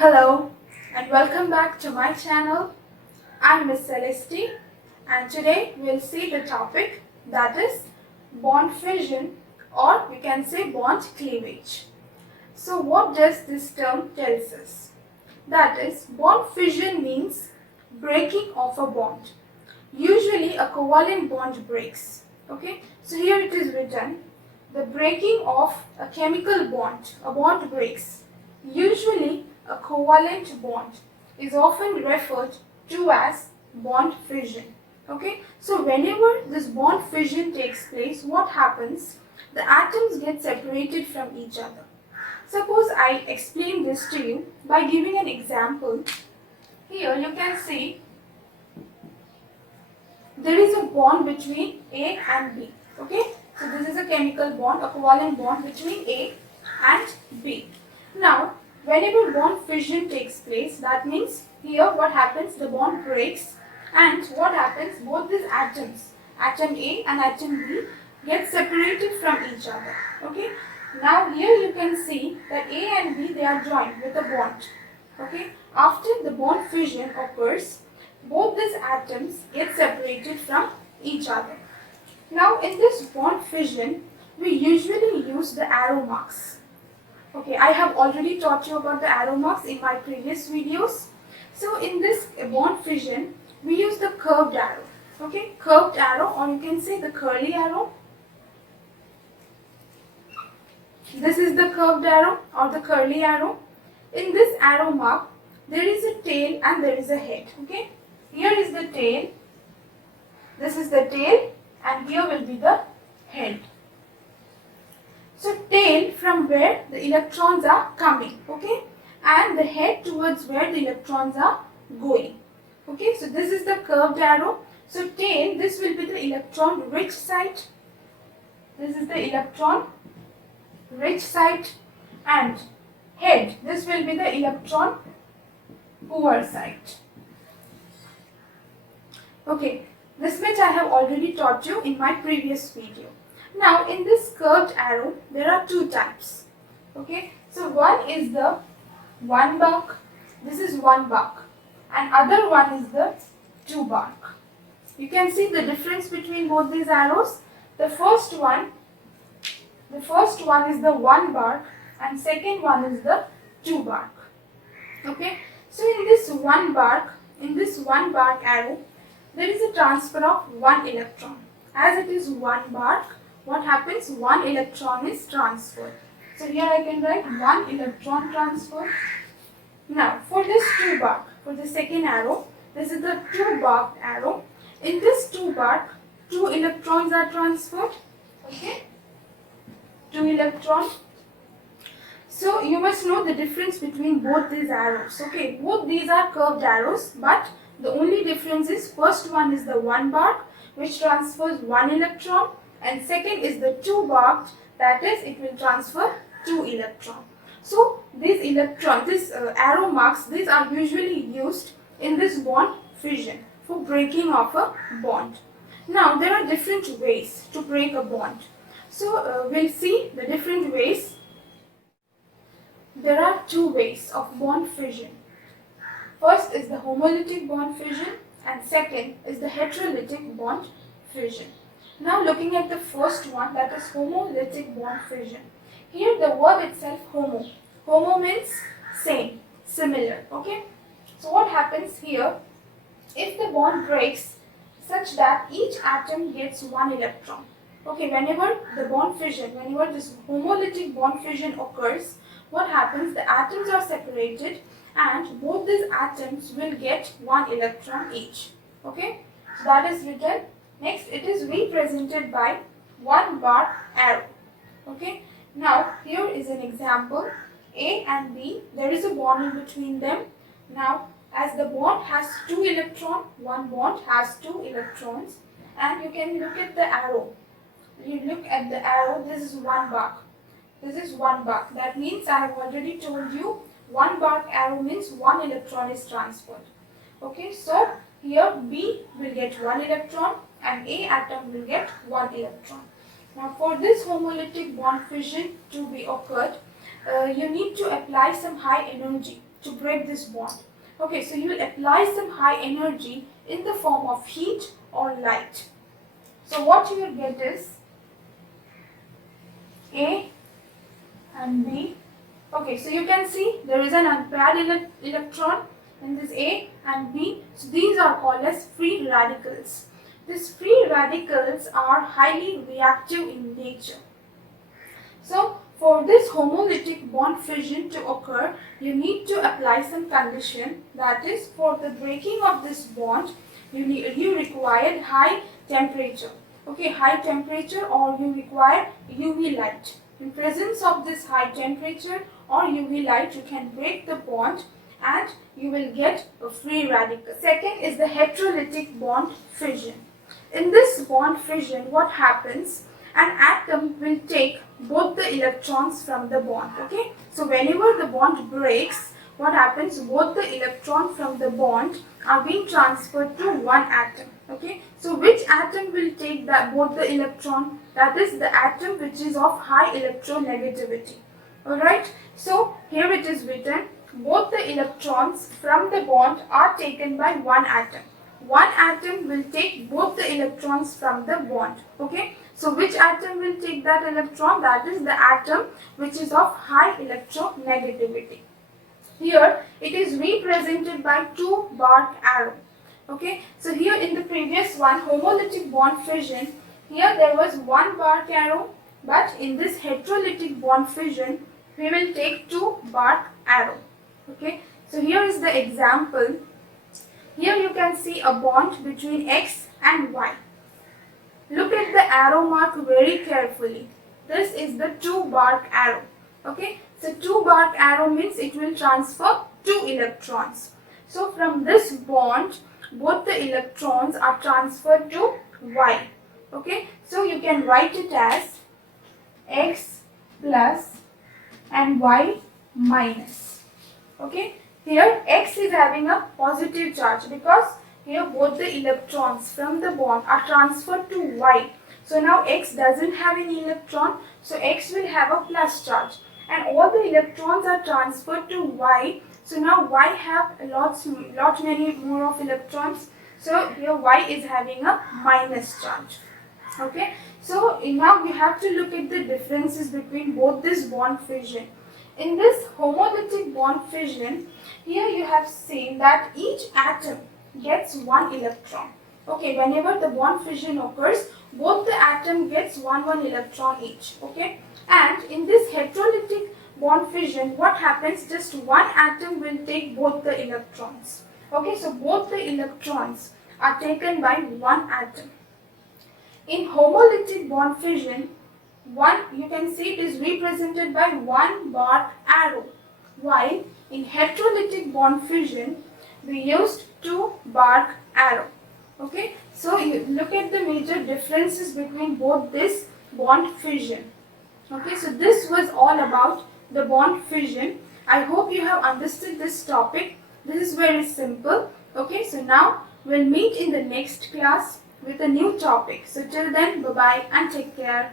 Hello and welcome back to my channel. I'm Miss Celeste and today we'll see the topic that is bond fission, or we can say bond cleavage. So what does this term tells us? That is, bond fission means breaking of a bond. Usually a covalent bond breaks. Okay, so here it is written, the breaking of a chemical bond, a bond breaks. Usually a covalent bond is often referred to as bond fission. Okay, so whenever this bond fission takes place, what happens? The atoms get separated from each other. Suppose I explain this to you by giving an example. Here you can see there is a bond between A and B. Okay, so this is a chemical bond, a covalent bond between A and B. Now, whenever bond fission takes place, that means here what happens, the bond breaks, and what happens, both these atoms, atom A and atom B, get separated from each other. Okay, now here you can see that A and B, they are joined with a bond. Okay, after the bond fission occurs, both these atoms get separated from each other. Now in this bond fission, we usually use the arrow marks. Okay, I have already taught you about the arrow marks in my previous videos. So in this bond fission, we use the curved arrow. Okay, curved arrow, or you can say the curly arrow. This is the curved arrow or the curly arrow. In this arrow mark, there is a tail and there is a head. Okay, here is the tail, this is the tail, and here will be the head. So tail from where the electrons are coming, okay, and the head towards where the electrons are going. Okay, so this is the curved arrow. So tail, this will be the electron rich side. This is the electron rich side, and head, this will be the electron poor side. Okay, this much I have already taught you in my previous video. Now in this curved arrow, there are two types. Okay, so one is the one bark, this is one bark, and other one is the two bark. You can see the difference between both these arrows. The first one is the one bark and second one is the two bark. Okay, so in this one bark arrow, there is a transfer of one electron. As it is one bark, what happens? One electron is transferred. So here I can write one electron transfer. Now for this two bark, for the second arrow, this is the two bark arrow. In this two bark, two electrons are transferred. Okay, two electrons. So you must know the difference between both these arrows. Okay, both these are curved arrows, but the only difference is first one is the one bark, which transfers one electron, and second is the two bark, that is, it will transfer two electrons. So these electrons, these arrow marks, these are usually used in this bond fission for breaking of a bond. Now there are different ways to break a bond. So we'll see the different ways. There are two ways of bond fission. First is the homolytic bond fission and second is the heterolytic bond fission. Now looking at the first one, that is homolytic bond fission. Here the word itself, homo. Homo means same, similar. Okay. So what happens here, if the bond breaks such that each atom gets one electron. Okay, whenever the bond fission, whenever this homolytic bond fission occurs, what happens? The atoms are separated and both these atoms will get one electron each. Okay, so that is written. Next, it is represented by one bark arrow. Okay, now here is an example. A and B, there is a bond in between them. Now, as the bond has two electrons, one bond has two electrons, and you can look at the arrow. You look at the arrow, this is one bark. This is one bark. That means I have already told you one bark arrow means one electron is transferred. Okay, so here B will get one electron and A atom will get one electron. Now for this homolytic bond fission to be occurred, you need to apply some high energy. to break this bond. Okay, so you will apply some high energy in the form of heat or light. So what you will get is A and B. Okay, so you can see there is an unpaired electron in this A and B. So these are called as free radicals. These free radicals are highly reactive in nature. So for this homolytic bond fission to occur, you need to apply some condition. That is, for the breaking of this bond, you require high temperature. Okay, high temperature, or you require UV light. In presence of this high temperature or UV light, you can break the bond and you will get a free radical. Second is the heterolytic bond fission. In this bond fission, what happens? An atom will take both the electrons from the bond. Okay, so whenever the bond breaks, what happens? Both the electrons from the bond are being transferred to one atom. Okay, so which atom will take both the electron? That is the atom which is of high electronegativity. Alright, so here it is written, both the electrons from the bond are taken by one atom. One atom will take both the electrons from the bond. Okay, so which atom will take that electron? That is the atom which is of high electronegativity. Here it is represented by two bark arrow. Okay, so here in the previous one, homolytic bond fission, here there was one bark arrow, but in this heterolytic bond fission, we will take two bark arrow. Okay, so here is the example. Here you can see a bond between X and Y. Look at the arrow mark very carefully. This is the two bark arrow. Okay, so two bark arrow means it will transfer two electrons. So from this bond, both the electrons are transferred to Y. Okay, so you can write it as X plus and Y minus. Okay, here X is having a positive charge because here both the electrons from the bond are transferred to Y. So now X doesn't have any electron, so X will have a plus charge, and all the electrons are transferred to Y. So now Y have lot many more of electrons. So here Y is having a minus charge. Okay, so now we have to look at the differences between both this bond fission. In this homolytic bond fission, here you have seen that each atom gets one electron. Okay, whenever the bond fission occurs, both the atom gets one electron each. Okay, and in this heterolytic bond fission, what happens? Just one atom will take both the electrons. Okay, so both the electrons are taken by one atom. In homolytic bond fission, you can see it is represented by one bark arrow, while in heterolytic bond fission, we used two bark arrow. Okay, so you look at the major differences between both this bond fission. Okay, so this was all about the bond fission. I hope you have understood this topic. This is very simple. Okay, so now we'll meet in the next class with a new topic. So till then, bye bye and take care.